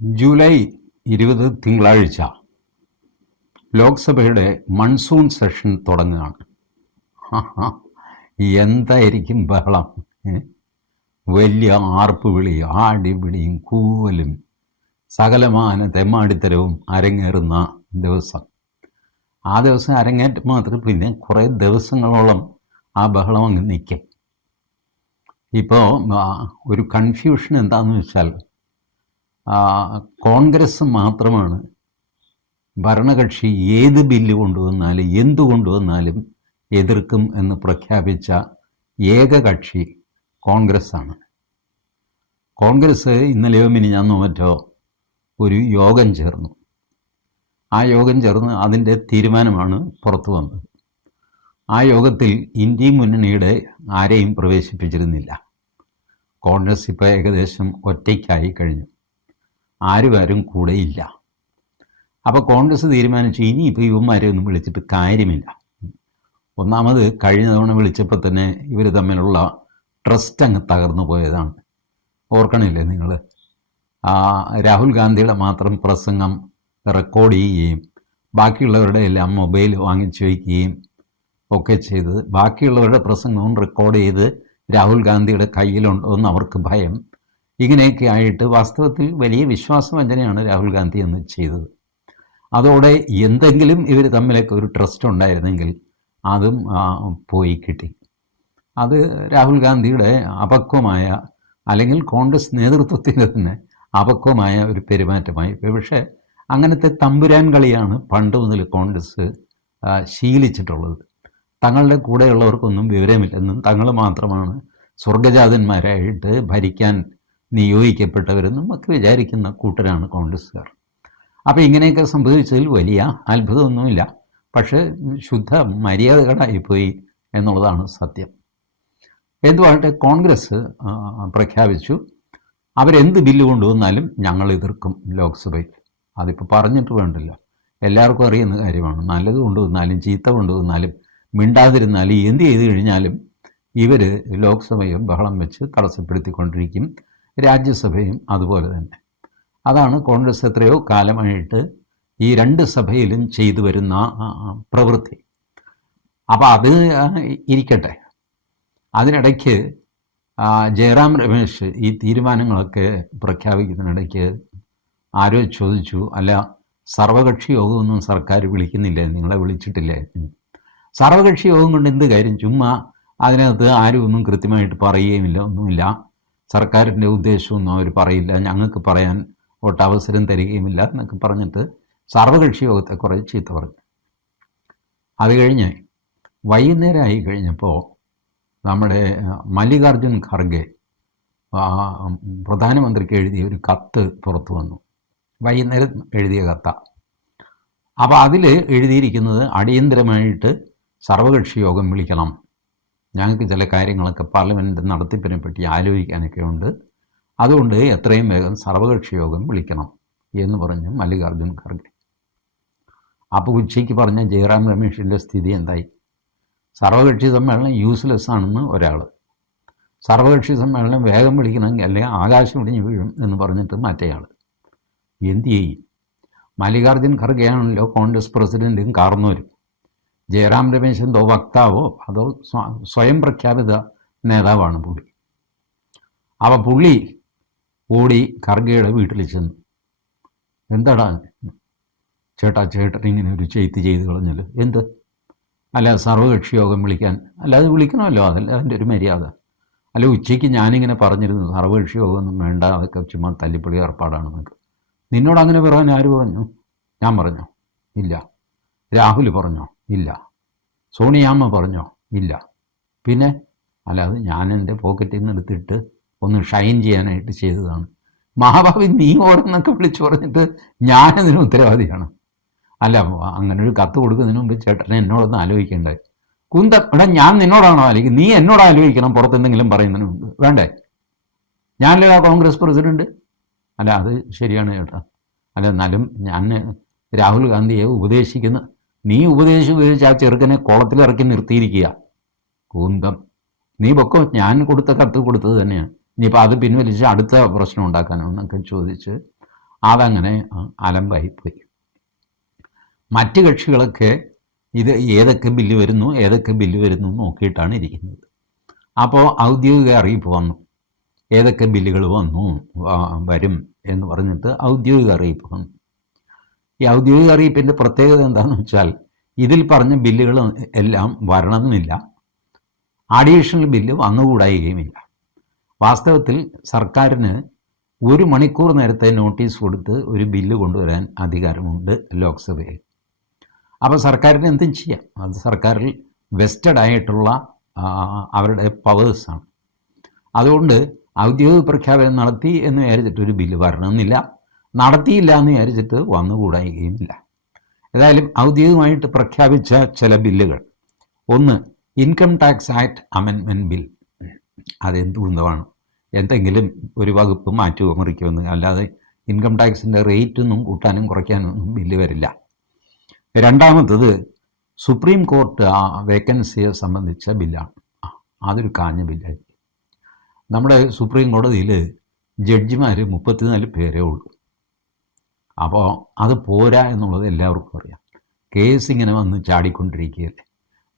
July 20 തിങ്കളാഴ്ച ലോക്സഭയുടെ monsoon session തുടങ്ങുകയാണ്. എന്തായിരിക്കും ബഹളം! വലിയ ആർപ്പുവിളി, ആടിപിടിയും കൂവലും സകലമാന തെമ്മാടിത്തരവും അരങ്ങേറുന്ന ദിവസം. ആ ദിവസം അരങ്ങേറ്റം മാത്രം, പിന്നെ കുറേ ദിവസങ്ങളോളം ആ ബഹളം അങ്ങ് നിൽക്കും. ഇപ്പോൾ ഒരു കൺഫ്യൂഷൻ എന്താണെന്ന് വെച്ചാൽ, കോൺഗ്രസ് മാത്രമാണ് ഭരണകക്ഷി ഏത് ബില്ല് കൊണ്ടുവന്നാലും എന്തു കൊണ്ടുവന്നാലും എതിർക്കും എന്ന് പ്രഖ്യാപിച്ച ഏക കക്ഷി കോൺഗ്രസ്സാണ്. കോൺഗ്രസ് ഇന്നലെയോ മിനിഞ്ഞാന്നോ മറ്റോ ഒരു യോഗം ചേർന്നു. ആ യോഗം ചേർന്ന് അതിൻ്റെ തീരുമാനമാണ് പുറത്തു വന്നത്. ആ യോഗത്തിൽ ഇന്ത്യ മുന്നണിയുടെ ആരെയും പ്രവേശിപ്പിച്ചിരുന്നില്ല. കോൺഗ്രസ് ഇപ്പോൾ ഏകദേശം ഒറ്റയ്ക്കായി കഴിഞ്ഞു. ആരും കൂടെയില്ല. അപ്പോൾ കോൺഗ്രസ് തീരുമാനിച്ചു, ഇനിയിപ്പോൾ ഇവന്മാരെ ഒന്നും വിളിച്ചിട്ട് കാര്യമില്ല. ഒന്നാമത് കഴിഞ്ഞ തവണ വിളിച്ചപ്പോൾ തന്നെ ഇവർ തമ്മിലുള്ള ട്രസ്റ്റ് അങ്ങ് തകർന്നു പോയതാണ്. ഓർക്കണില്ലേ നിങ്ങൾ? രാഹുൽ ഗാന്ധിയുടെ മാത്രം പ്രസംഗം റെക്കോർഡ് ചെയ്യുകയും ബാക്കിയുള്ളവരുടെ എല്ലാം മൊബൈൽ വാങ്ങിച്ചു വയ്ക്കുകയും ഒക്കെ ചെയ്ത്, ബാക്കിയുള്ളവരുടെ പ്രസംഗവും റെക്കോർഡ് ചെയ്ത് രാഹുൽ ഗാന്ധിയുടെ കയ്യിലുണ്ടോ എന്ന് അവർക്ക് ഭയം. ഇങ്ങനെയൊക്കെ ആയിട്ട് വാസ്തവത്തിൽ വലിയ വിശ്വാസവഞ്ചനയാണ് രാഹുൽ ഗാന്ധി എന്ന് ചെയ്തത്. അതോടെ എന്തെങ്കിലും ഇവർ തമ്മിലൊക്കെ ഒരു ട്രസ്റ്റ് ഉണ്ടായിരുന്നെങ്കിൽ അതും പോയി കിട്ടി. അത് രാഹുൽ ഗാന്ധിയുടെ അപക്വമായ, അല്ലെങ്കിൽ കോൺഗ്രസ് നേതൃത്വത്തിൻ്റെ തന്നെ അപക്വമായ ഒരു പെരുമാറ്റമായി. പക്ഷേ അങ്ങനത്തെ തമ്പുരാൻ കളിയാണ് പണ്ട് മുതൽ കോൺഗ്രസ് ശീലിച്ചിട്ടുള്ളത്. തങ്ങളുടെ കൂടെയുള്ളവർക്കൊന്നും വിവരമില്ലെന്നും തങ്ങൾ മാത്രമാണ് സ്വർഗജാതന്മാരായിട്ട് ഭരിക്കാൻ നിയോഗിക്കപ്പെട്ടവരെന്നും ഒക്കെ വിചാരിക്കുന്ന കൂട്ടരാണ് കോൺഗ്രസ്സുകാർ. അപ്പോൾ ഇങ്ങനെയൊക്കെ സംഭവിച്ചതിൽ വലിയ അത്ഭുതമൊന്നുമില്ല. പക്ഷേ ശുദ്ധ മര്യാദകളായിപ്പോയി എന്നുള്ളതാണ് സത്യം. എന്തുവാകട്ടെ, കോൺഗ്രസ് പ്രഖ്യാപിച്ചു, അവരെന്ത് ബില്ല് കൊണ്ടുവന്നാലും ഞങ്ങൾ എതിർക്കും ലോക്സഭയിൽ. അതിപ്പോൾ പറഞ്ഞിട്ട് വേണ്ടല്ലോ, എല്ലാവർക്കും അറിയുന്ന കാര്യമാണ്. നല്ലത് കൊണ്ടുവന്നാലും ചീത്ത കൊണ്ടുവന്നാലും മിണ്ടാതിരുന്നാലും എന്ത് ചെയ്ത് കഴിഞ്ഞാലും ഇവർ ലോക്സഭയും ബഹളം വെച്ച് തടസ്സപ്പെടുത്തിക്കൊണ്ടിരിക്കും. രാജ്യസഭയും അതുപോലെ തന്നെ. അതാണ് കോൺഗ്രസ് എത്രയോ കാലമായിട്ട് ഈ രണ്ട് സഭയിലും ചെയ്തു വരുന്ന പ്രവൃത്തി. അപ്പോൾ അത് ഇരിക്കട്ടെ. അതിനിടയ്ക്ക് ജയറാം രമേശ് ഈ തീരുമാനങ്ങളൊക്കെ പ്രഖ്യാപിക്കുന്നതിനിടയ്ക്ക് ആരോ ചോദിച്ചു, അല്ല സർവകക്ഷി യോഗമൊന്നും സർക്കാർ വിളിക്കുന്നില്ലേ, നിങ്ങളെ വിളിച്ചിട്ടില്ലേ? സർവകക്ഷി യോഗം കൊണ്ട് എന്ത് കാര്യം? ചുമ്മാ അതിനകത്ത് ആരും ഒന്നും കൃത്യമായിട്ട് പറയുകയുമില്ല, ഒന്നുമില്ല. സർക്കാരിൻ്റെ ഉദ്ദേശമൊന്നും അവർ പറയില്ല, ഞങ്ങൾക്ക് പറയാൻ ഒട്ടവസരം തരികയുമില്ല എന്നൊക്കെ പറഞ്ഞിട്ട് സർവകക്ഷി യോഗത്തെ കുറേ ചീത്ത പറഞ്ഞു. അത് കഴിഞ്ഞ് വൈകുന്നേരമായി കഴിഞ്ഞപ്പോൾ നമ്മുടെ മല്ലികാർജുൻ ഖർഗെ പ്രധാനമന്ത്രിക്ക് എഴുതിയ ഒരു കത്ത് പുറത്തു വന്നു. വൈകുന്നേരം എഴുതിയ കത്താണ്. അപ്പോൾ അതിൽ എഴുതിയിരിക്കുന്നത് അടിയന്തരമായിട്ട് സർവകക്ഷി യോഗം വിളിക്കണം, ഞങ്ങൾക്ക് ചില കാര്യങ്ങളൊക്കെ പാർലമെൻറ്റ് നടത്തിപ്പിനെ പറ്റി ആലോചിക്കാനൊക്കെ ഉണ്ട്, അതുകൊണ്ട് എത്രയും വേഗം സർവകക്ഷി യോഗം വിളിക്കണം എന്ന് പറഞ്ഞ് മല്ലികാർജുൻ ഖർഗെ. അപ്പോൾ ഉച്ചയ്ക്ക് പറഞ്ഞ ജയറാം രമേശിൻ്റെ സ്ഥിതി എന്തായി? സർവകക്ഷി സമ്മേളനം യൂസ്ലെസ് ആണെന്ന് ഒരാൾ, സർവകക്ഷി സമ്മേളനം വേഗം വിളിക്കണമെങ്കിൽ അല്ലെങ്കിൽ ആകാശം ഇടിഞ്ഞ് വീഴും എന്ന് പറഞ്ഞിട്ട് മറ്റേയാൾ. എന്തു ചെയ്യും? മല്ലികാർജുൻ ഖർഗെയാണല്ലോ കോൺഗ്രസ് പ്രസിഡൻറ്റും കാർന്നൂരും. ജയറാം രമേശ് എന്തോ വക്താവോ അതോ സ്വയം പ്രഖ്യാപിത നേതാവാണ് പുള്ളി. അപ്പോൾ പുള്ളി ഓടി ഖർഗെയുടെ വീട്ടിൽ ചെന്നു. എന്താടാ ചേട്ടൻ ഇങ്ങനെ ഒരു ചെയ്ത് കളഞ്ഞല്ലോ, എന്ത്? അല്ല സർവകക്ഷി യോഗം വിളിക്കാൻ, അല്ലാതെ വിളിക്കണമല്ലോ, അതല്ല അതിൻ്റെ ഒരു മര്യാദ. അല്ല ഉച്ചയ്ക്ക് ഞാനിങ്ങനെ പറഞ്ഞിരുന്നു സർവകക്ഷി യോഗമൊന്നും വേണ്ട, അതൊക്കെ ചുമ്മാ തല്ലിപ്പൊളി ഏർപ്പാടാണെന്നൊക്കെ. നിന്നോട് അങ്ങനെ പറയാൻ ആര് പറഞ്ഞു? ഞാൻ പറഞ്ഞോ? ഇല്ല. രാഹുൽ പറഞ്ഞോ? ഇല്ല. സോണിയാമ്മ പറഞ്ഞോ? ഇല്ല. പിന്നെ അല്ലാതെ ഞാൻ എൻ്റെ പോക്കറ്റിൽ നിന്ന് എടുത്തിട്ട് ഒന്ന് ഷൈൻ ചെയ്യാനായിട്ട് ചെയ്തതാണ്. മഹാഭാവി നീ ഓടുന്നൊക്കെ വിളിച്ചു പറഞ്ഞിട്ട് ഞാനതിന് ഉത്തരവാദിയാണ്. അല്ല അങ്ങനെ ഒരു കത്ത് കൊടുക്കുന്നതിന് മുമ്പ് ചേട്ടനെ എന്നോടൊന്ന് ആലോചിക്കേണ്ടേ? എടാ ഞാൻ നിന്നോടാണോ ആലോചിക്കും? നീ എന്നോട് ആലോചിക്കണം പുറത്തെന്തെങ്കിലും പറയുന്നതിന് മുമ്പ്, വേണ്ടേ? ഞാനല്ലേ കോൺഗ്രസ് പ്രസിഡന്റ്? അല്ല അത് ശരിയാണ് ചേട്ടാ. അല്ല എന്നാലും ഞാൻ രാഹുൽ ഗാന്ധിയെ ഉപദേശിക്കുന്ന, നീ ഉപദേശിച്ച് ആ ചെറുക്കനെ കുളത്തിലിറക്കി നിർത്തിയിരിക്കുക. കൂന്തം നീ പൊക്കോ, ഞാൻ കൊടുത്ത കത്ത് കൊടുത്തത് തന്നെയാണ്. ഇനിയിപ്പോൾ അത് പിൻവലിച്ച് അടുത്ത പ്രശ്നം ഉണ്ടാക്കാനോ എന്നൊക്കെ ചോദിച്ച് അതങ്ങനെ അലമ്പായിപ്പോയി. മറ്റ് കക്ഷികളൊക്കെ ഇത് ഏതൊക്കെ ബില്ല് വരുന്നു നോക്കിയിട്ടാണ് ഇരിക്കുന്നത്. അപ്പോൾ ഔദ്യോഗിക അറിയിപ്പ് വന്നു, ഏതൊക്കെ ബില്ലുകൾ വരും എന്ന് പറഞ്ഞിട്ട് ഔദ്യോഗിക അറിയിപ്പ് വന്നു. ഈ ഔദ്യോഗിക അറിയിപ്പിൻ്റെ പ്രത്യേകത എന്താണെന്ന് വെച്ചാൽ ഇതിൽ പറഞ്ഞ ബില്ലുകൾ എല്ലാം വരണമെന്നില്ല, അഡീഷണൽ ബില്ല് വന്നുകൂടായികയുമില്ല. വാസ്തവത്തിൽ സർക്കാരിന് 1 മണിക്കൂർ നേരത്തെ നോട്ടീസ് കൊടുത്ത് ഒരു ബില്ല് കൊണ്ടുവരാൻ അധികാരമുണ്ട് ലോക്സഭയിൽ. അപ്പോൾ സർക്കാരിന് എന്തും ചെയ്യാം. അത് സർക്കാരിൽ വെസ്റ്റഡ് ആയിട്ടുള്ള അവരുടെ പവേഴ്സാണ്. അതുകൊണ്ട് ഔദ്യോഗിക പ്രഖ്യാപനം നടത്തി എന്ന് വിചാരിച്ചിട്ട് ഒരു ബില്ല് വരണമെന്നില്ല, നടത്തിയില്ല എന്ന് വിചാരിച്ചിട്ട് വന്നുകൂടായികയുമില്ല. ഏതായാലും ഔദ്യോഗികമായിട്ട് പ്രഖ്യാപിച്ച ചില ബില്ലുകൾ, ഒന്ന് income tax act amendment bill. അതെന്ത് കുന്തമാണ്, എന്തെങ്കിലും ഒരു വകുപ്പ് മാറ്റുകയോ മുറിക്കുമെന്ന്, അല്ലാതെ ഇൻകം ടാക്സിൻ്റെ റേറ്റൊന്നും കൂട്ടാനും കുറയ്ക്കാനൊന്നും ബില്ല് വരില്ല. രണ്ടാമത്തത് സുപ്രീം കോർട്ട് വേക്കൻസിയെ സംബന്ധിച്ച ബില്ലാണ്. അതൊരു കാഞ്ഞ ബില്ലായി. നമ്മുടെ സുപ്രീം കോടതിയിൽ ജഡ്ജിമാർ 34 പേരേ ഉള്ളൂ. അപ്പോൾ അത് പോരാ എന്നുള്ളത് എല്ലാവർക്കും അറിയാം. കേസ് ഇങ്ങനെ വന്ന് ചാടിക്കൊണ്ടിരിക്കുകയല്ലേ.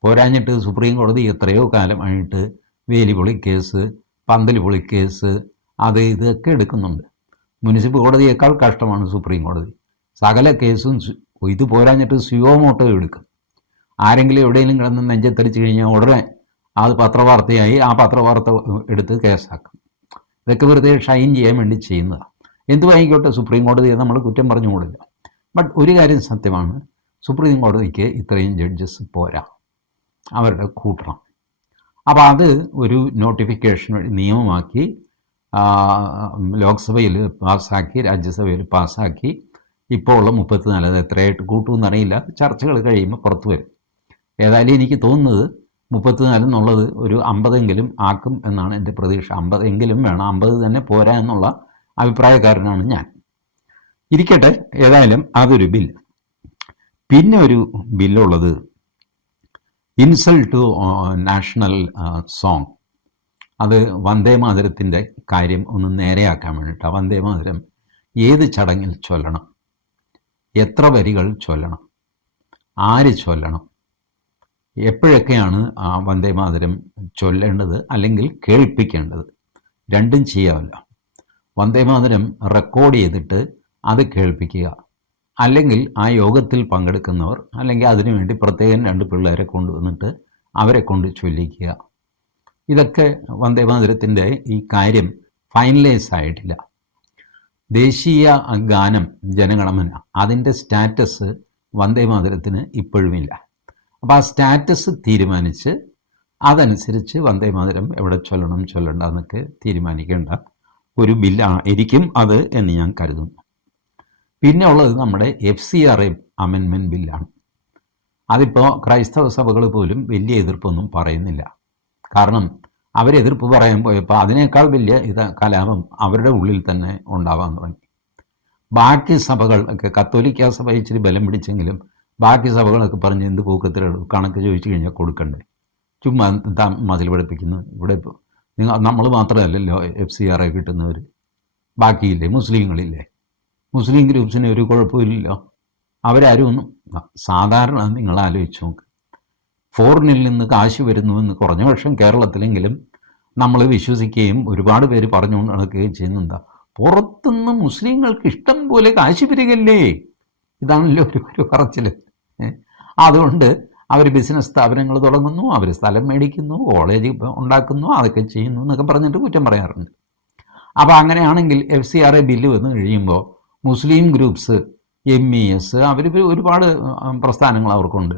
പോരാഞ്ഞിട്ട് സുപ്രീം കോടതി എത്രയോ കാലമായിട്ട് വേലി പൊളിക്കേസ്, പന്തൽ പൊളിക്കേസ്, അത് ഇതൊക്കെ എടുക്കുന്നുണ്ട്. മുനിസിപ്പൽ കോടതിയേക്കാൾ കഷ്ടമാണ് സുപ്രീം കോടതി. സകല കേസും ഇത് പോരാഞ്ഞിട്ട് സുയോമോട്ടോ എടുക്കും. ആരെങ്കിലും എവിടെയെങ്കിലും കിടന്ന് നെഞ്ചത്തടിച്ച് കഴിഞ്ഞാൽ ഉടനെ അത് പത്രവാർത്തയായി, ആ പത്രവാർത്ത എടുത്ത് കേസാക്കും. ഇതൊക്കെ വെറുതെ ഷൈൻ ചെയ്യാൻ വേണ്ടി ചെയ്യുന്നതാണ്. എന്തുമായിക്കോട്ടെ, സുപ്രീം കോടതിയെ നമ്മൾ കുറ്റം പറഞ്ഞുകൂടില്ല. ബട്ട് ഒരു കാര്യം സത്യമാണ്, സുപ്രീം കോടതിക്ക് ഇത്രയും ജഡ്ജസ് പോരാ, അവരുടെ കൂട്ടണം. അപ്പോൾ അത് ഒരു നോട്ടിഫിക്കേഷൻ നിയമമാക്കി ലോക്സഭയിൽ പാസ്സാക്കി, രാജ്യസഭയിൽ പാസ്സാക്കി. ഇപ്പോൾ ഉള്ള 34 അത് എത്രയായിട്ട് കൂട്ടുമെന്നറിയില്ല, ചർച്ചകൾ കഴിയുമ്പോൾ പുറത്തു വരും. ഏതായാലും എനിക്ക് തോന്നുന്നത് 34 എന്നുള്ളത് ഒരു 50 ആക്കും എന്നാണ് എൻ്റെ പ്രതീക്ഷ. 50 വേണം, 50 തന്നെ പോരാ എന്നുള്ള അഭിപ്രായക്കാരനാണ് ഞാൻ. ഇരിക്കട്ടെ, ഏതായാലും അതൊരു ബില്ല്. പിന്നെ ഒരു ബില്ലുള്ളത് ഇൻസൾട്ട് ടു നാഷണൽ സോങ്. അത് വന്ദേമാതരത്തിൻ്റെ കാര്യം ഒന്ന് നേരെയാക്കാൻ വേണ്ടിയിട്ടാണ്. വന്ദേമാതരം ഏത് ചടങ്ങിൽ ചൊല്ലണം, എത്ര വരികൾ ചൊല്ലണം, ആര് ചൊല്ലണം, എപ്പോഴൊക്കെയാണ് വന്ദേമാതരം ചൊല്ലേണ്ടത് അല്ലെങ്കിൽ കേൾപ്പിക്കേണ്ടത്, രണ്ടും ചെയ്യാമല്ലോ. വന്ദേമാതരം റെക്കോർഡ് ചെയ്തിട്ട് അത് കേൾപ്പിക്കുക, അല്ലെങ്കിൽ ആ യോഗത്തിൽ പങ്കെടുക്കുന്നവർ, അല്ലെങ്കിൽ അതിനുവേണ്ടി പ്രത്യേകം 2 പിള്ളേരെ കൊണ്ടുവന്നിട്ട് അവരെ കൊണ്ട് ചൊല്ലിക്കുക. ഇതൊക്കെ വന്ദേമാതരത്തിൻ്റെ ഈ കാര്യം ഫൈനലൈസ് ആയിട്ടില്ല. ദേശീയ ഗാനം ജനഗണമന, അതിൻ്റെ സ്റ്റാറ്റസ് വന്ദേമാതരത്തിന് ഇപ്പോഴുമില്ല. അപ്പോൾ ആ സ്റ്റാറ്റസ് തീരുമാനിച്ച് അതനുസരിച്ച് വന്ദേമാതരം എവിടെ ചൊല്ലണ്ട എന്നൊക്കെ തീരുമാനിക്കേണ്ട ഒരു ബില്ലായിരിക്കും അത് എന്ന് ഞാൻ കരുതുന്നു. പിന്നെ ഉള്ളത് നമ്മുടെ FCRA അമെൻമെൻറ്റ് ബില്ലാണ്. അതിപ്പോൾ ക്രൈസ്തവ സഭകൾ പോലും വലിയ എതിർപ്പൊന്നും പറയുന്നില്ല. കാരണം അവരെതിർപ്പ് പറയാൻ പോയപ്പോൾ അതിനേക്കാൾ വലിയ കലാപം അവരുടെ ഉള്ളിൽ തന്നെ ഉണ്ടാവാൻ തുടങ്ങി. ബാക്കി സഭകളൊക്കെ, കത്തോലിക്ക സഭ ഇച്ചിരി ബലം പിടിച്ചെങ്കിലും ബാക്കി സഭകളൊക്കെ പറഞ്ഞ് എന്ത് പൂക്കത്തിലുള്ളൂ, കണക്ക് ചോദിച്ചു കഴിഞ്ഞാൽ കൊടുക്കണ്ടേ, ചുമ്മാ മതിൽ പഠിപ്പിക്കുന്നു. ഇവിടെ ഇപ്പോൾ നമ്മൾ മാത്രമല്ലല്ലോ FCRA കിട്ടുന്നവർ, ബാക്കിയില്ലേ, മുസ്ലിങ്ങളില്ലേ, മുസ്ലിം ഗ്രൂപ്പ്സിന് ഒരു കുഴപ്പമില്ലല്ലോ. അവരാരും ഒന്നും, സാധാരണ നിങ്ങൾ ആലോചിച്ച് നോക്ക്, ഫോറിനിൽ നിന്ന് കാശ് വരുന്നുവെന്ന് കുറഞ്ഞ പക്ഷം കേരളത്തിലെങ്കിലും നമ്മൾ വിശ്വസിക്കുകയും ഒരുപാട് പേര് പറഞ്ഞുകൊണ്ട് നടക്കുകയും ചെയ്യുന്നുണ്ടാ, പുറത്തുനിന്ന് മുസ്ലിങ്ങൾക്ക് ഇഷ്ടം പോലെ കാശ് വരികയല്ലേ, ഇതാണല്ലോ ഒരു പറച്ചിൽ. അതുകൊണ്ട് അവർ ബിസിനസ് സ്ഥാപനങ്ങൾ തുടങ്ങുന്നു, അവർ സ്ഥലം മേടിക്കുന്നു, കോളേജ് ഉണ്ടാക്കുന്നു, അതൊക്കെ ചെയ്യുന്നു എന്നൊക്കെ പറഞ്ഞിട്ട് കുറ്റം പറയാറുണ്ട്. അപ്പോൾ അങ്ങനെയാണെങ്കിൽ FCRA ബില്ല് വന്ന് കഴിയുമ്പോൾ മുസ്ലിം ഗ്രൂപ്പ്സ്, MES, അവർ ഒരുപാട് പ്രസ്ഥാനങ്ങൾ അവർക്കുണ്ട്,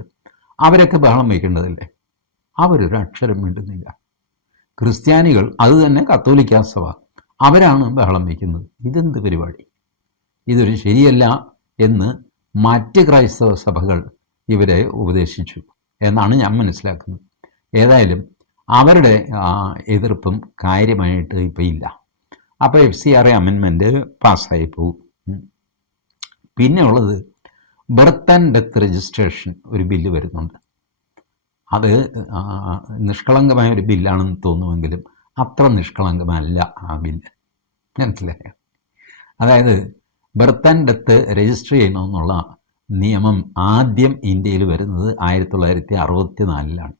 അവരൊക്കെ ബഹളം വയ്ക്കേണ്ടതല്ലേ? അവരൊരു അക്ഷരം മിണ്ടുന്നില്ല. ക്രിസ്ത്യാനികൾ, അത് തന്നെ കത്തോലിക്ക സഭ, അവരാണ് ബഹളം വയ്ക്കുന്നത്. ഇതെന്ത് പരിപാടി? ഇതൊരു ശരിയല്ല എന്ന് മറ്റ് ക്രൈസ്തവ സഭകൾ ഇവരെ ഉപദേശിച്ചു എന്നാണ് ഞാൻ മനസ്സിലാക്കുന്നത്. ഏതായാലും അവരുടെ എതിർപ്പും കാര്യമായിട്ട് ഇപ്പോൾ ഇല്ല. അപ്പോൾ FCRA അമെൻമെൻറ്റ് പാസ്സായി പോകും. പിന്നെ ഉള്ളത് ബർത്ത് ആൻഡ് ഡെത്ത് രജിസ്ട്രേഷൻ ഒരു ബില്ല് വരുന്നുണ്ട്. അത് നിഷ്കളങ്കമായ ഒരു ബില്ലാണെന്ന് തോന്നുമെങ്കിലും അത്ര നിഷ്കളങ്കമല്ല ആ ബില്ല്, മനസ്സിലായോ? അതായത് ബർത്ത് ആൻഡ് ഡെത്ത് രജിസ്റ്റർ ചെയ്യണമെന്നുള്ള നിയമം ആദ്യം ഇന്ത്യയിൽ വരുന്നത് 1964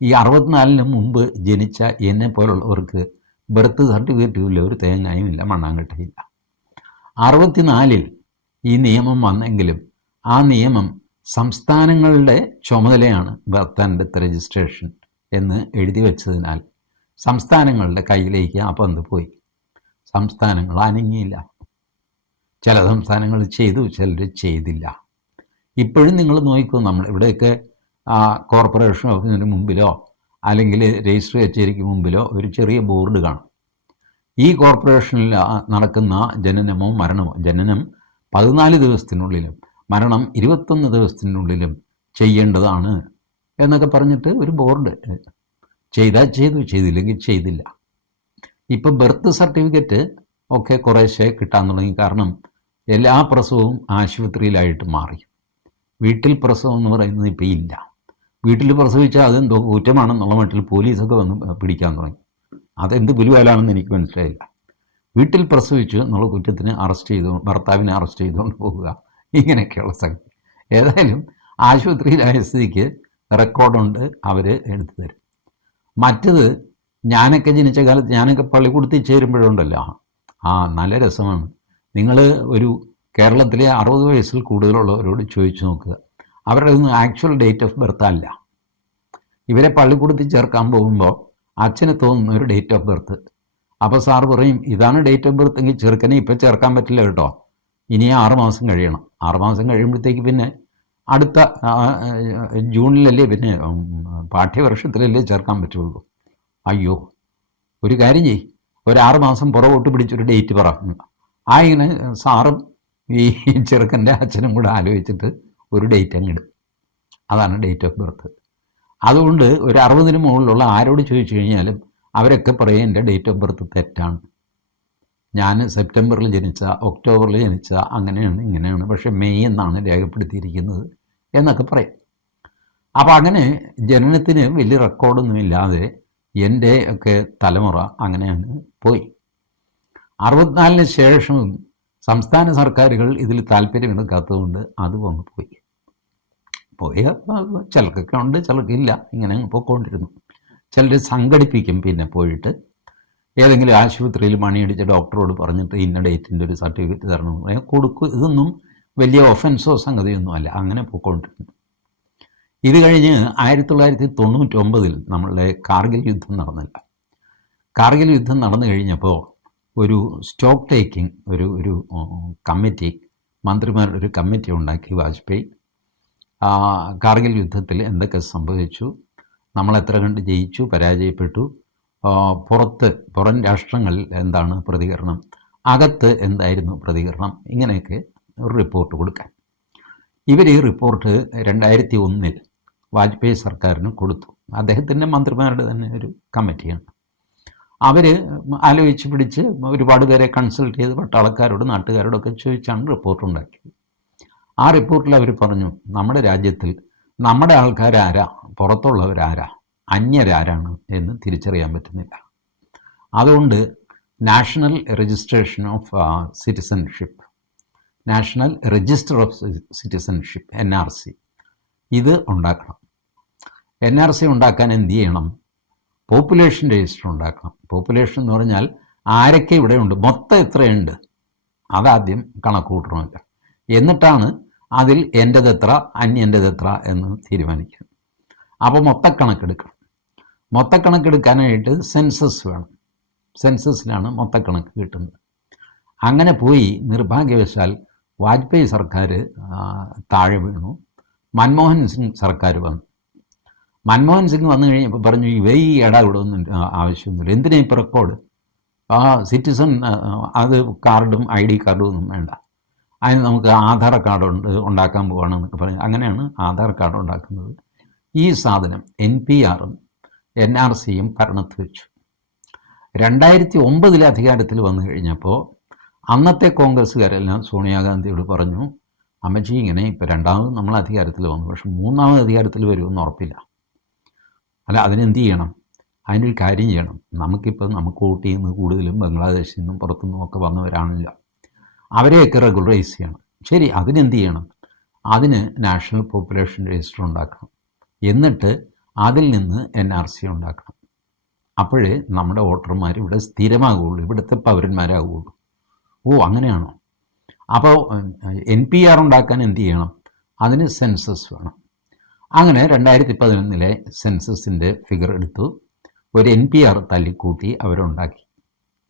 ഈ 64 മുമ്പ് ജനിച്ച എന്നെ പോലുള്ളവർക്ക് ബർത്ത് സർട്ടിഫിക്കറ്റും ഇല്ല, ഒരു തേങ്ങയും ഇല്ല, മണ്ണാങ്കട്ടയില്ല. 64 ഈ നിയമം വന്നെങ്കിലും ആ നിയമം സംസ്ഥാനങ്ങളുടെ ചുമതലയാണ് ബർത്ത് ആൻഡ് ഡെത്ത് രജിസ്ട്രേഷൻ എന്ന് എഴുതി വെച്ചതിനാൽ സംസ്ഥാനങ്ങളുടെ കയ്യിലേക്ക് ആ പന്ത് പോയി. സംസ്ഥാനങ്ങൾ അനങ്ങിയില്ല. ചില സംസ്ഥാനങ്ങൾ ചെയ്തു, ചിലർ ചെയ്തില്ല. ഇപ്പോഴും നിങ്ങൾ നോക്കൂ, നമ്മൾ ഇവിടെയൊക്കെ കോർപ്പറേഷൻ ഓഫീസിന് മുമ്പിലോ അല്ലെങ്കിൽ രജിസ്റ്റർ കച്ചേരിക്ക് മുമ്പിലോ ഒരു ചെറിയ ബോർഡ് കാണും. ഈ കോർപ്പറേഷനിൽ നടക്കുന്ന ജനനമോ മരണമോ, ജനനം 14 ദിവസത്തിനുള്ളിലും മരണം 21 ദിവസത്തിനുള്ളിലും ചെയ്യേണ്ടതാണ് എന്നൊക്കെ പറഞ്ഞിട്ട് ഒരു ബോർഡ്. ചെയ്താൽ ചെയ്തു, ചെയ്തില്ലെങ്കിൽ ചെയ്തില്ല. ഇപ്പം ബർത്ത് സർട്ടിഫിക്കറ്റ് ഒക്കെ കുറേശ്ശെ കിട്ടാൻ തുടങ്ങി. കാരണം എല്ലാ പ്രസവവും ആശുപത്രിയിലായിട്ട് മാറി. വീട്ടിൽ പ്രസവം എന്ന് പറയുന്നത് ഇപ്പോൾ ഇല്ല. വീട്ടിൽ പ്രസവിച്ചാൽ അതെന്തോ കുറ്റമാണെന്നുള്ള മട്ടിൽ പോലീസൊക്കെ വന്ന് പിടിക്കാൻ തുടങ്ങി. അതെന്ത് പുലിവാലാണെന്ന് എനിക്ക് മനസ്സിലായില്ല. വീട്ടിൽ പ്രസവിച്ചു എന്നുള്ള കുറ്റത്തിന് ഭർത്താവിനെ അറസ്റ്റ് ചെയ്തുകൊണ്ട് പോവുക, ഇങ്ങനെയൊക്കെയുള്ള സംഗതി. ഏതായാലും ആശുപത്രിയിലായ സ്ഥിതിക്ക് റെക്കോർഡുണ്ട്, അവർ എടുത്തു തരും. മറ്റത് ഞാനൊക്കെ ജനിച്ച കാലത്ത്, ഞാനൊക്കെ പള്ളിക്കൂടത്തിൽ ചേരുമ്പോഴുണ്ടല്ലോ, നല്ല രസമാണ്. നിങ്ങൾ ഒരു കേരളത്തിലെ 60 വയസ്സിൽ കൂടുതലുള്ളവരോട് ചോദിച്ചു നോക്കുക, അവരുടെ ഒന്നും ആക്ച്വൽ ഡേറ്റ് ഓഫ് ബർത്ത് അല്ല. ഇവരെ പള്ളിക്കൂടത്തിൽ ചേർക്കാൻ പോകുമ്പോൾ അച്ഛന് തോന്നുന്ന ഒരു ഡേറ്റ് ഓഫ് ബർത്ത്. അപ്പോൾ സാർ പറയും, ഇതാണ് ഡേറ്റ് ഓഫ് ബർത്ത് എങ്കിൽ ചെറുക്കനെ ഇപ്പോൾ ചേർക്കാൻ പറ്റില്ല കേട്ടോ, ഇനി 6 മാസം കഴിയണം. 6 മാസം കഴിയുമ്പോഴത്തേക്ക് പിന്നെ അടുത്ത ജൂണിലല്ലേ പിന്നെ പാഠ്യവർഷത്തിലല്ലേ ചേർക്കാൻ പറ്റുള്ളൂ. അയ്യോ, ഒരു കാര്യം ചെയ്യ്, ഒരു 6 മാസം പുറകോട്ട് പിടിച്ചൊരു ഡേറ്റ് പറഞ്ഞു. ഇങ്ങനെ സാറും ഈ ചെറുക്കൻ്റെ അച്ഛനും കൂടെ ആലോചിച്ചിട്ട് ഒരു ഡേറ്റ് അങ്ങിടും. അതാണ് ഡേറ്റ് ഓഫ് ബർത്ത്. അതുകൊണ്ട് ഒരു 60-ന് മുകളിലുള്ള ആരോട് ചോദിച്ചു കഴിഞ്ഞാലും അവരൊക്കെ പറയും എൻ്റെ ഡേറ്റ് ഓഫ് ബർത്ത് തെറ്റാണ്, ഞാൻ സെപ്റ്റംബറിൽ ജനിച്ച, ഒക്ടോബറിൽ ജനിച്ച, അങ്ങനെയാണ് ഇങ്ങനെയാണ്, പക്ഷേ മെയ് എന്നാണ് രേഖപ്പെടുത്തിയിരിക്കുന്നത് എന്നൊക്കെ പറയും. അപ്പോൾ അങ്ങനെ ജനനത്തിന് വലിയ റെക്കോർഡൊന്നുമില്ലാതെ എൻ്റെ ഒക്കെ തലമുറ അങ്ങനെയാണ് പോയി. 64-ന് ശേഷവും സംസ്ഥാന സർക്കാരുകൾ ഇതിൽ താല്പര്യമെടുക്കാത്തതുകൊണ്ട് അത് വന്നു പോയി. ചിലർക്കൊക്കെ ഉണ്ട്, ചിലർക്കില്ല, ഇങ്ങനെ പോയിക്കൊണ്ടിരുന്നു. ചിലർ സംഘടിപ്പിക്കും, പിന്നെ പോയിട്ട് ഏതെങ്കിലും ആശുപത്രിയിൽ മണിയടിച്ച ഡോക്ടറോട് പറഞ്ഞിട്ട് ഇന്ന ഡേറ്റിൻ്റെ ഒരു സർട്ടിഫിക്കറ്റ് തരണമെന്ന് പറയാം, കൊടുക്കും. ഇതൊന്നും വലിയ ഒഫൻസോ സംഗതിയൊന്നും അല്ല, അങ്ങനെ പോയിക്കൊണ്ടിരുന്നു. ഇത് കഴിഞ്ഞ് 1999 നമ്മളുടെ കാർഗിൽ യുദ്ധം നടന്നില്ല. കാർഗിൽ യുദ്ധം നടന്നു കഴിഞ്ഞപ്പോൾ ഒരു സ്റ്റോക്ക് ടേക്കിംഗ് ഒരു കമ്മിറ്റി, മന്ത്രിമാരുടെ ഒരു കമ്മിറ്റി ഉണ്ടാക്കി വാജ്പേയി. കാർഗിൽ യുദ്ധത്തിൽ എന്തൊക്കെ സംഭവിച്ചു, നമ്മൾ എത്ര കണ്ട് ജയിച്ചു, പരാജയപ്പെട്ടു, പുറം രാഷ്ട്രങ്ങളിൽ എന്താണ് പ്രതികരണം, അകത്ത് എന്തായിരുന്നു പ്രതികരണം, ഇങ്ങനെയൊക്കെ ഒരു റിപ്പോർട്ട് കൊടുക്കാൻ. ഇവർ ഈ റിപ്പോർട്ട് 2001 വാജ്പേയി സർക്കാരിന് കൊടുത്തു. അദ്ദേഹത്തിൻ്റെ മന്ത്രിമാരുടെ തന്നെ ഒരു കമ്മിറ്റിയാണ്. അവർ ആലോചിച്ച് പിടിച്ച് ഒരുപാട് പേരെ കൺസൾട്ട് ചെയ്ത് പട്ടാളക്കാരോട് നാട്ടുകാരോടൊക്കെ ചോദിച്ചാണ് റിപ്പോർട്ട് ഉണ്ടാക്കിയത്. ആ റിപ്പോർട്ടിൽ അവർ പറഞ്ഞു, നമ്മുടെ രാജ്യത്തിൽ നമ്മുടെ ആൾക്കാരാരാ, പുറത്തുള്ളവരാരാ, അന്യരാരാണ് എന്ന് തിരിച്ചറിയാൻ പറ്റുന്നില്ല. അതുകൊണ്ട് national registration of citizenship, national register of citizenship, NRC, ഇത് ഉണ്ടാക്കണം. NRC ഉണ്ടാക്കാൻ എന്ത് ചെയ്യണം? പോപ്പുലേഷൻ രജിസ്റ്റർ ഉണ്ടാക്കണം. പോപ്പുലേഷൻ എന്ന് പറഞ്ഞാൽ ആരൊക്കെ ഇവിടെയുണ്ട്, മൊത്തം എത്രയുണ്ട്, അതാദ്യം കണക്ക് കൂട്ടണമല്ല. എന്നിട്ടാണ് അതിൽ എൻ്റെതെത്ര അന്യൻ്റെതെത്ര എന്ന് തീരുമാനിക്കുക. അപ്പോൾ മൊത്തക്കണക്കെടുക്കണം. മൊത്തക്കണക്കെടുക്കാനായിട്ട് സെൻസസ് വേണം. സെൻസസിലാണ് മൊത്തക്കണക്ക് കിട്ടുന്നത്. അങ്ങനെ പോയി നിർഭാഗ്യവശാൽ വാജ്പേയി സർക്കാർ താഴെ വീണു. മൻമോഹൻ സിംഗ് സർക്കാർ വന്നു. മൻമോഹൻ സിംഗ് വന്നു കഴിഞ്ഞപ്പോൾ പറഞ്ഞു, ഈ ഇവിടെ ഒന്നും ആവശ്യമൊന്നുമില്ല, എന്തിനാ ഇപ്പോൾ റെക്കോർഡ്, സിറ്റിസൺ അത് കാർഡും ID കാർഡും ഒന്നും വേണ്ട, അതിന് നമുക്ക് ആധാർ കാർഡ് ഉണ്ടാക്കാൻ പോവുകയാണെന്നൊക്കെ പറഞ്ഞു. അങ്ങനെയാണ് ആധാർ കാർഡ് ഉണ്ടാക്കുന്നത്. ഈ സാധനം NPR-ഉം NRC-യും ഭരണത്ത് വെച്ചു. 2009 അധികാരത്തിൽ വന്നു കഴിഞ്ഞപ്പോൾ അന്നത്തെ കോൺഗ്രസ്സുകാരെല്ലാം സോണിയാഗാന്ധിയോട് പറഞ്ഞു, അമ്മച്ചി ഇങ്ങനെ ഇപ്പോൾ രണ്ടാമത് നമ്മൾ അധികാരത്തിൽ വന്നു, പക്ഷെ മൂന്നാമത് അധികാരത്തിൽ വരുമെന്ന് ഉറപ്പില്ല. അല്ല, അതിനെന്ത് ചെയ്യണം? അതിനൊരു കാര്യം ചെയ്യണം. നമുക്ക് വോട്ട് ചെയ്യുന്നത് കൂടുതലും ബംഗ്ലാദേശിൽ നിന്നും പുറത്തുനിന്നും ഒക്കെ വന്നവരാണല്ലോ. അവരെയൊക്കെ റെഗുലറൈസ് ചെയ്യണം. ശരി, അതിനെന്ത് ചെയ്യണം? അതിന് നാഷണൽ പോപ്പുലേഷൻ രജിസ്റ്റർ ഉണ്ടാക്കണം. എന്നിട്ട് അതിൽ നിന്ന് NRC ഉണ്ടാക്കണം. അപ്പോഴേ നമ്മുടെ വോട്ടർമാർ ഇവിടെ സ്ഥിരമാകുകയുള്ളൂ, ഇവിടുത്തെ പൗരന്മാരാകുകയുള്ളൂ. ഓ, അങ്ങനെയാണോ? അപ്പോൾ NPR ഉണ്ടാക്കാൻ എന്ത് ചെയ്യണം? അതിന് സെൻസസ് വേണം. അങ്ങനെ 2011 സെൻസസിൻ്റെ ഫിഗർ എടുത്തു, ഒരു NPR തല്ലിക്കൂട്ടി അവരുണ്ടാക്കി.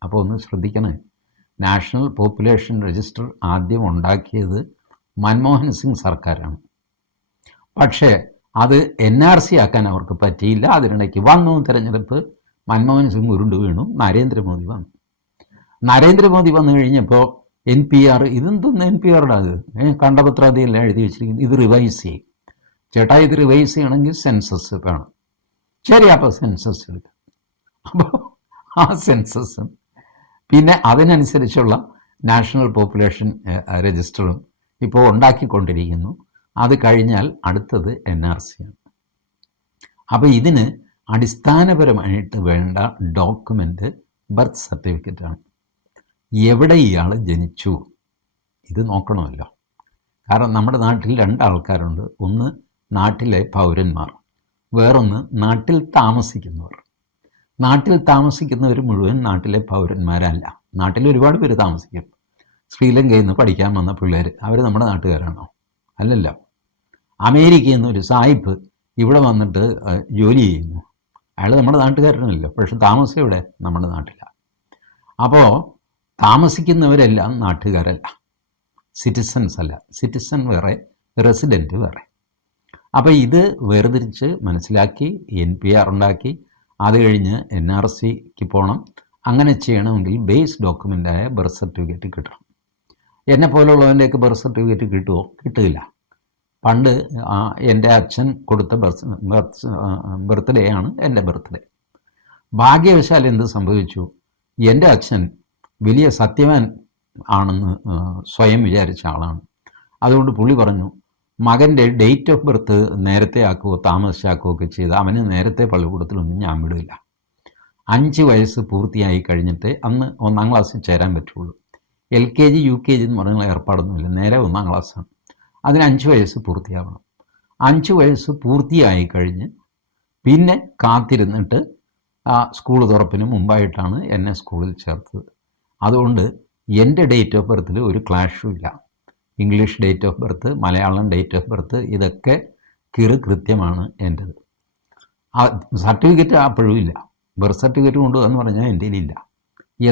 അപ്പോൾ ഒന്ന് ശ്രദ്ധിക്കണേ, നാഷണൽ പോപ്പുലേഷൻ രജിസ്റ്റർ ആദ്യം ഉണ്ടാക്കിയത് മൻമോഹൻ സിംഗ് സർക്കാരാണ്. പക്ഷേ അത് NRC ആക്കാൻ അവർക്ക് പറ്റിയില്ല. അതിനിടയ്ക്ക് വന്നു തിരഞ്ഞെടുപ്പ്, മൻമോഹൻ സിംഗ് ഉരുണ്ടു വീണു, നരേന്ദ്രമോദി വന്നു. നരേന്ദ്രമോദി വന്നു കഴിഞ്ഞപ്പോൾ NPR, ഇതെന്തൊന്ന് NPRയുടെ അത് കണ്ടപത്രാദിയെല്ലാം എഴുതി വെച്ചിരിക്കുന്നു, ഇത് റിവൈസ് ചെയ്യും. ചേട്ടാ, ഇത് റിവൈസ് ചെയ്യണമെങ്കിൽ സെൻസസ് വേണം. ശരി, അപ്പോൾ സെൻസസ് എടുക്കും. അപ്പോൾ ആ സെൻസസും പിന്നെ അതിനനുസരിച്ചുള്ള നാഷണൽ പോപ്പുലേഷൻ രജിസ്റ്ററും ഇപ്പോൾ ഉണ്ടാക്കിക്കൊണ്ടിരിക്കുന്നു. അത് കഴിഞ്ഞാൽ അടുത്തത് NRC ആണ്. അപ്പോൾ ഇതിന് അടിസ്ഥാനപരമായിട്ട് വേണ്ട ഡോക്യുമെൻ്റ് ബർത്ത് സർട്ടിഫിക്കറ്റാണ്. എവിടെ ഇയാൾ ജനിച്ചു ഇത് നോക്കണമല്ലോ. കാരണം നമ്മുടെ നാട്ടിൽ 2 ആൾക്കാരുണ്ട്. ഒന്ന് നാട്ടിലെ പൗരന്മാർ, വേറൊന്ന് നാട്ടിൽ താമസിക്കുന്നവർ. നാട്ടിൽ താമസിക്കുന്നവർ മുഴുവൻ നാട്ടിലെ പൗരന്മാരല്ല. നാട്ടിൽ ഒരുപാട് പേര് താമസിക്കും. ശ്രീലങ്കയിൽ നിന്ന് പഠിക്കാൻ വന്ന പിള്ളേർ, അവർ നമ്മുടെ നാട്ടുകാരാണോ? അല്ലല്ലോ. അമേരിക്കയിൽ നിന്ന് ഒരു സായിപ്പ് ഇവിടെ വന്നിട്ട് ജോലി ചെയ്യുന്നു, അയാൾ നമ്മുടെ നാട്ടുകാരനല്ലോ, പക്ഷെ താമസം ഇവിടെ നമ്മുടെ നാട്ടിലാണ്. അപ്പോൾ താമസിക്കുന്നവരെല്ലാം നാട്ടുകാരല്ല, സിറ്റിസൺസ് അല്ല. സിറ്റിസൺ വേറെ, റെസിഡൻറ്റ് വേറെ. അപ്പോൾ ഇത് വേർതിരിച്ച് മനസ്സിലാക്കി NPR ഉണ്ടാക്കി, അത് കഴിഞ്ഞ് NRCക്ക് പോകണം. അങ്ങനെ ചെയ്യണമെങ്കിൽ ബേസ് ഡോക്യുമെൻ്റായ ബർത്ത് സർട്ടിഫിക്കറ്റ് കിട്ടണം. എന്നെ പോലുള്ളവൻ്റെയൊക്കെ ബർത്ത് സർട്ടിഫിക്കറ്റ് കിട്ടുമോ? കിട്ടില്ല. പണ്ട് എൻ്റെ അച്ഛൻ കൊടുത്ത ബർത്ത്ഡേ ആണ് എൻ്റെ ബർത്ത്ഡേ. ഭാഗ്യവശാൽ എന്ത് സംഭവിച്ചു, എൻ്റെ അച്ഛൻ വലിയ സത്യവാൻ ആണെന്ന് സ്വയം വിചാരിച്ച ആളാണ്. അതുകൊണ്ട് പുള്ളി പറഞ്ഞു, മകൻ്റെ ഡേറ്റ് ഓഫ് ബർത്ത് നേരത്തെ ആക്കുകയോ താമസിച്ചാക്കുകയോ ഒക്കെ ചെയ്ത് അവന് നേരത്തെ പള്ളിക്കൂടത്തിലൊന്നും ഞാൻ വിടില്ല. 5 വയസ്സ് പൂർത്തിയായി കഴിഞ്ഞിട്ട് അന്ന് 1ാം ക്ലാസ്സിൽ ചേരാൻ പറ്റുള്ളൂ. LKG UKG എന്ന് പറഞ്ഞുള്ള ഏർപ്പാടൊന്നുമില്ല, നേരെ 1ാം ക്ലാസ്സാണ്. അതിന് 5 വയസ്സ് പൂർത്തിയാവണം. 5 വയസ്സ് പൂർത്തിയായി കഴിഞ്ഞ് പിന്നെ കാത്തിരുന്നിട്ട് സ്കൂൾ തുറപ്പിന് മുമ്പായിട്ടാണ് എന്നെ സ്കൂളിൽ ചേർത്തത്. അതുകൊണ്ട് എൻ്റെ ഡേറ്റ് ഓഫ് ബർത്തിൽ ഒരു ക്ലാഷും ഇല്ല. English date of birth, Malayalam date of birth, ഇതൊക്കെ കൃത്യമാണ് എൻ്റെത്. സർട്ടിഫിക്കറ്റ് അപ്പോഴും ഇല്ല. ബർത്ത് സർട്ടിഫിക്കറ്റ് കൊണ്ടുവന്ന് പറഞ്ഞാൽ എൻ്റെ കയ്യിലില്ല.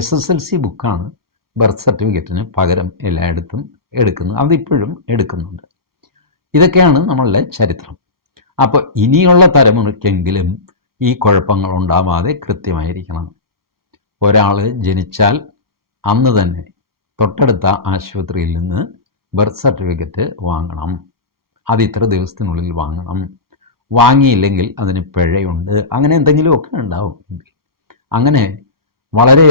SSLC ബുക്കാണ് ബർത്ത് സർട്ടിഫിക്കറ്റിന് പകരം എല്ലായിടത്തും എടുക്കുന്നത്. അതിപ്പോഴും എടുക്കുന്നുണ്ട്. ഇതൊക്കെയാണ് നമ്മളുടെ ചരിത്രം. അപ്പോൾ ഇനിയുള്ള തലമുറയ്ക്കെങ്കിലും ഈ കുഴപ്പങ്ങൾ ഉണ്ടാവാതെ കൃത്യമായിരിക്കണം. ഒരാൾ ജനിച്ചാൽ അന്ന് തന്നെ തൊട്ടടുത്ത ആശുപത്രിയിൽ നിന്ന് ബർത്ത് സർട്ടിഫിക്കറ്റ് വാങ്ങണം. അത് ഇത്ര ദിവസത്തിനുള്ളിൽ വാങ്ങണം. വാങ്ങിയില്ലെങ്കിൽ അതിന് പിഴയുണ്ട്. അങ്ങനെ എന്തെങ്കിലുമൊക്കെ ഉണ്ടാവും. അങ്ങനെ വളരെ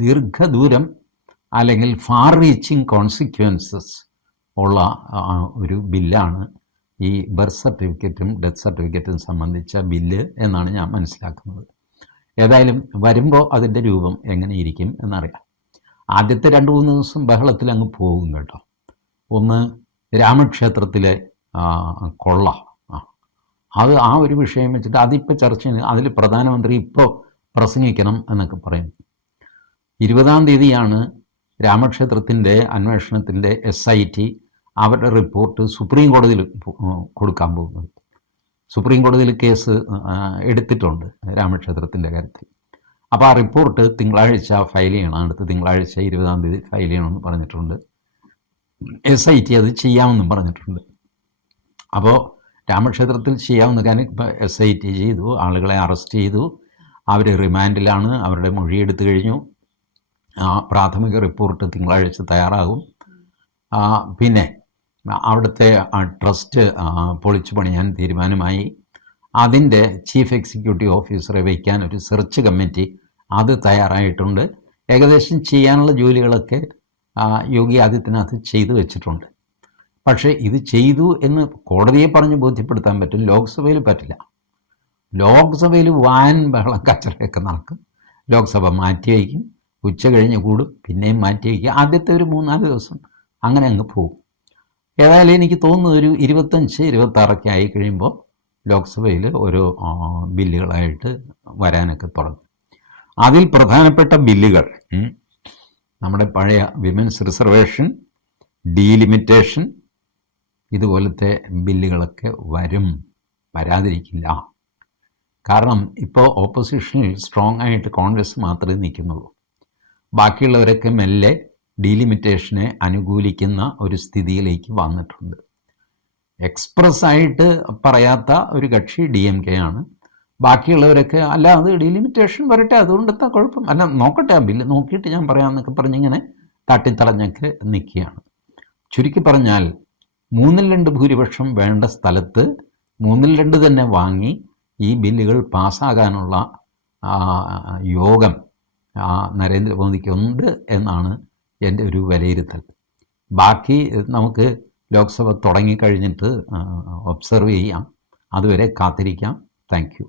ദീർഘദൂരം അല്ലെങ്കിൽ ഫാർ റീച്ചിങ് കോൺസിക്വൻസസ് ഉള്ള ഒരു ബില്ലാണ് ഈ ബർത്ത് സർട്ടിഫിക്കറ്റും ഡെത്ത് സർട്ടിഫിക്കറ്റും സംബന്ധിച്ച ബില്ല് എന്നാണ് ഞാൻ മനസ്സിലാക്കുന്നത്. ഏതായാലും വരുമ്പോൾ അതിൻ്റെ രൂപം എങ്ങനെയിരിക്കും എന്നറിയാം. ആദ്യത്തെ 2-3 ദിവസം ബഹളത്തിൽ അങ്ങ് പോകും കേട്ടോ. ഒന്ന് രാമക്ഷേത്രത്തിലെ കൊള്ള, അത് ആ ഒരു വിഷയം വെച്ചിട്ട് അതിപ്പോൾ ചർച്ച ചെയ്യുന്നത്. അതിൽ പ്രധാനമന്ത്രി ഇപ്പോൾ പ്രസംഗിക്കണം എന്നൊക്കെ പറയുന്നു. 20-ാം തീയതിയാണ് രാമക്ഷേത്രത്തിൻ്റെ അന്വേഷണത്തിൻ്റെ SIT അവരുടെ റിപ്പോർട്ട് സുപ്രീം കോടതിയിൽ കൊടുക്കാൻ പോകുന്നത്. സുപ്രീം കോടതിയിൽ കേസ് എടുത്തിട്ടുണ്ട് രാമക്ഷേത്രത്തിൻ്റെ കാര്യത്തിൽ. അപ്പോൾ ആ റിപ്പോർട്ട് തിങ്കളാഴ്ച ഫയൽ ചെയ്യണം. അടുത്ത തിങ്കളാഴ്ച 20-ാം തീയതി ഫയൽ ചെയ്യണമെന്ന് പറഞ്ഞിട്ടുണ്ട്. SIT അത് ചെയ്യാമെന്നും പറഞ്ഞിട്ടുണ്ട്. അപ്പോൾ രാമക്ഷേത്രത്തിൽ ചെയ്യാവുന്ന കാര്യം ഇപ്പോൾ SIT ചെയ്തു, ആളുകളെ അറസ്റ്റ് ചെയ്തു, അവർ റിമാൻഡിലാണ്, അവരുടെ മൊഴി എടുത്തു കഴിഞ്ഞു. പ്രാഥമിക റിപ്പോർട്ട് തിങ്കളാഴ്ച തയ്യാറാകും. പിന്നെ അവിടുത്തെ ട്രസ്റ്റ് പൊളിച്ചു പണിയാൻ തീരുമാനമായി. അതിൻ്റെ ചീഫ് എക്സിക്യൂട്ടീവ് ഓഫീസറെ വയ്ക്കാൻ ഒരു സെർച്ച് കമ്മിറ്റി അത് തയ്യാറായിട്ടുണ്ട്. ഏകദേശം ചെയ്യാനുള്ള ജോലികളൊക്കെ യോഗി ആദിത്യനാഥ് ചെയ്തു വെച്ചിട്ടുണ്ട്. പക്ഷേ ഇത് ചെയ്തു എന്ന് കോടതിയെ പറഞ്ഞ് ബോധ്യപ്പെടുത്താൻ പറ്റും, ലോക്സഭയിൽ പറ്റില്ല. ലോക്സഭയിൽ വാൻ ബഹളം കച്ചറയൊക്കെ നടക്കും. ലോക്സഭ മാറ്റിവയ്ക്കും. ഉച്ച കഴിഞ്ഞ് കൂടും, പിന്നെയും മാറ്റി വയ്ക്കുക. ആദ്യത്തെ ഒരു 3-4 ദിവസം അങ്ങനെ അങ്ങ് പോകും. ഏതായാലും എനിക്ക് തോന്നുന്നത് ഒരു 25-26 ആയി കഴിയുമ്പോൾ ലോക്സഭയിൽ ഓരോ ബില്ലുകളായിട്ട് വരാനൊക്കെ തുടങ്ങും. അതിൽ പ്രധാനപ്പെട്ട ബില്ലുകൾ നമ്മുടെ പഴയ വിമൻസ് റിസർവേഷൻ, ഡീലിമിറ്റേഷൻ, ഇതുപോലത്തെ ബില്ലുകളൊക്കെ വരാതിരിക്കില്ല. കാരണം ഇപ്പോൾ ഓപ്പോസിഷനിൽ സ്ട്രോങ് ആയിട്ട് കോൺഗ്രസ് മാത്രമേ നിൽക്കുന്നുള്ളൂ. ബാക്കിയുള്ളവരൊക്കെ മെല്ലെ ഡീലിമിറ്റേഷനെ അനുകൂലിക്കുന്ന ഒരു സ്ഥിതിയിലേക്ക് വന്നിട്ടുണ്ട്. എക്സ്പ്രസ് ആയിട്ട് പറയാത്ത ഒരു കക്ഷി DMK ആണ്. ബാക്കിയുള്ളവരൊക്കെ അല്ല, അത് ഡീലിമിറ്റേഷൻ വരട്ടെ, അതുകൊണ്ടെത്താ കുഴപ്പം, അല്ല നോക്കട്ടെ, ആ ബില്ല് നോക്കിയിട്ട് ഞാൻ പറയാമെന്നൊക്കെ പറഞ്ഞിങ്ങനെ തട്ടിത്തടഞ്ഞൊക്കെ നിൽക്കുകയാണ്. ചുരുക്കി പറഞ്ഞാൽ 2/3 ഭൂരിപക്ഷം വേണ്ട സ്ഥലത്ത് 2/3 തന്നെ വാങ്ങി ഈ ബില്ലുകൾ പാസ്സാകാനുള്ള യോഗം നരേന്ദ്രമോദിക്കുണ്ട് എന്നാണ് എൻ്റെ ഒരു വിലയിരുത്തൽ. ബാക്കി നമുക്ക് ലോക്സഭ തുടങ്ങിക്കഴിഞ്ഞിട്ട് ഒബ്സർവ് ചെയ്യാം. അതുവരെ കാത്തിരിക്കാം. Thank you.